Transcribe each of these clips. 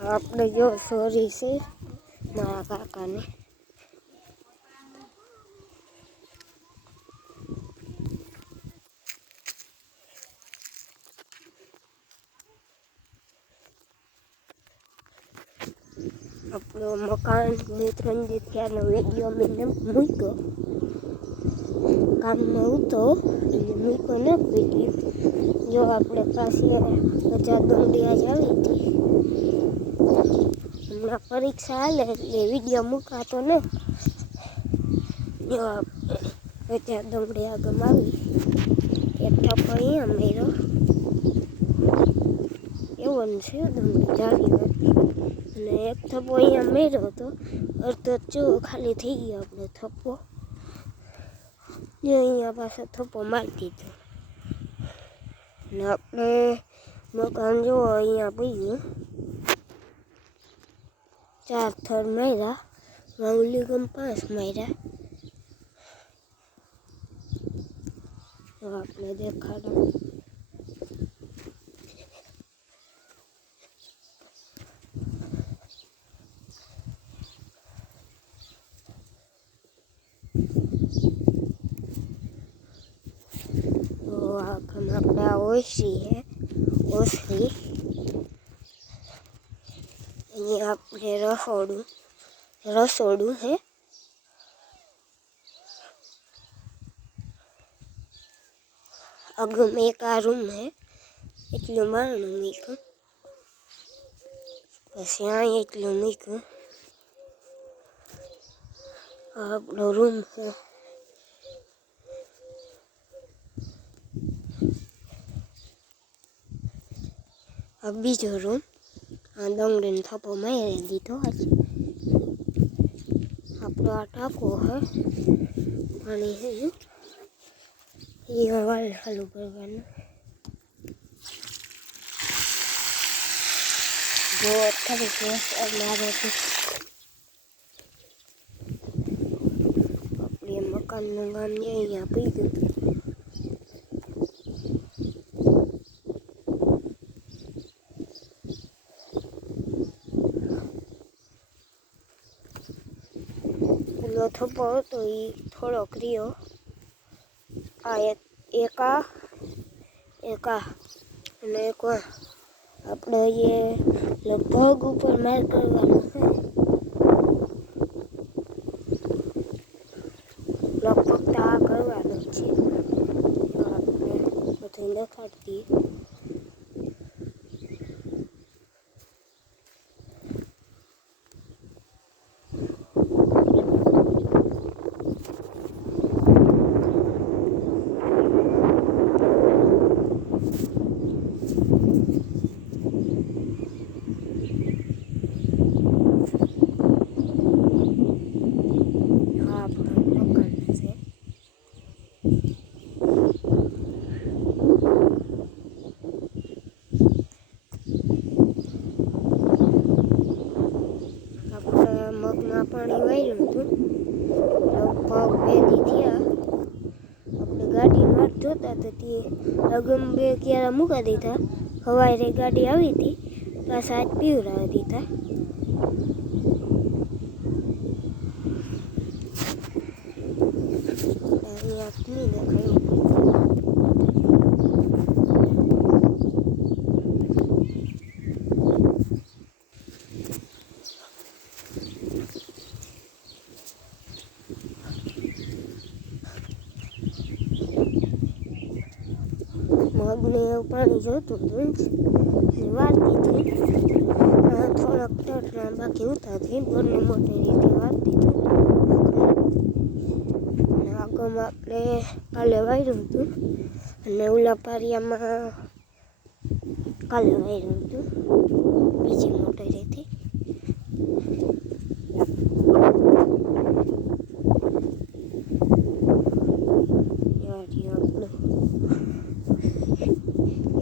આપણે જો સોરી છે મારા કાકાને. આપણો મકાન 2-3 દી થયાનો વિડીયો મેં મૂક્યો. કામમાં હતો એટલે મૂક્યો ને વિડીયો. જો આપણે પાસે બજાર દોંડિયા જ આવી હતી. હમણાં પરીક્ષા હાલે એટલે વિડીયો મૂકાતો ને. જો બજાર દોંડિયા આગળ આવી એક ઠપો અહીંયા મેળો એવો ને છે દોંડી જાળી અને એક થપ્પો અહીંયા મેળ્યો હતો. અડધો ચો ખાલી થઈ ગયો આપણે થપ્પો. અહીંયા પાછો થપ્પો મારી દીધો ને આપણે મકાન જો અહીંયા પૂગ્યું. 4 થર માર્યા, મામૂલી ગમ 5 માર્યા. તો આપણે દેખાડો આપણે ઓછી હે ઓછી. અહીંયા આપણે રસોડું હે. આગળ એક આ રૂમ હે એટલું મારણું મૂક્યું. પછી અહીંયા એટલું મૂક્યું. આપણો રૂમ છે. આ બીજો રૂમ. આ ડોંગરીનો થપ્પો મારી દીધો. આપણો આ ટાંકો હે પાણી હે અહીંયા વાળ ચાલુ કરવાનું. જો થોડીક મારે આપણે મકાનનું કામ અહીંયા આપી દીધું. પેલો થપ્પો હતો એ થોડોક રહ્યો. આ એક અને એક આપણે એ લગભગ ઉપર માર કરવાનો છે. લગભગ તો આ કરવાનો છે. આપણે બધું દેખાડતી. મગમાં પાણી વાળ્યું હતું લગભગ 2 દી થયા. આપણે ગાડીની વાટ જોતા હતા તે અગમ 2 ક્યારા મૂકા દીધા. સવારે ગાડી આવી હતી પાછા આજ પીવડાવી દીધા. અહીંયા નહીં દેખાયું. મગને પાણી જોતું હતું વાળતી હતી. થોડાક ટટરા બાકી ઉતારતી બંને મોટી રીતે વાળતી હતી. અને આગળમાં આપણે કાલે વાળ્યું હતું અને ઓલા પારિયામાં કાલે વાળ્યું હતું બીજી મોટી રીતે.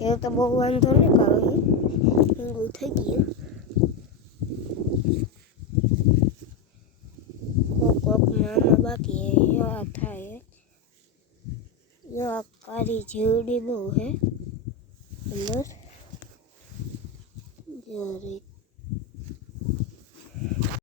એ તો બહુ વાંધો નહીં આવે. ઊંઘું થઈ ગયું. કોકમાં આમાં બાકી એવા થાય. એવા કાળી જીવડી બહુ હે અંદર.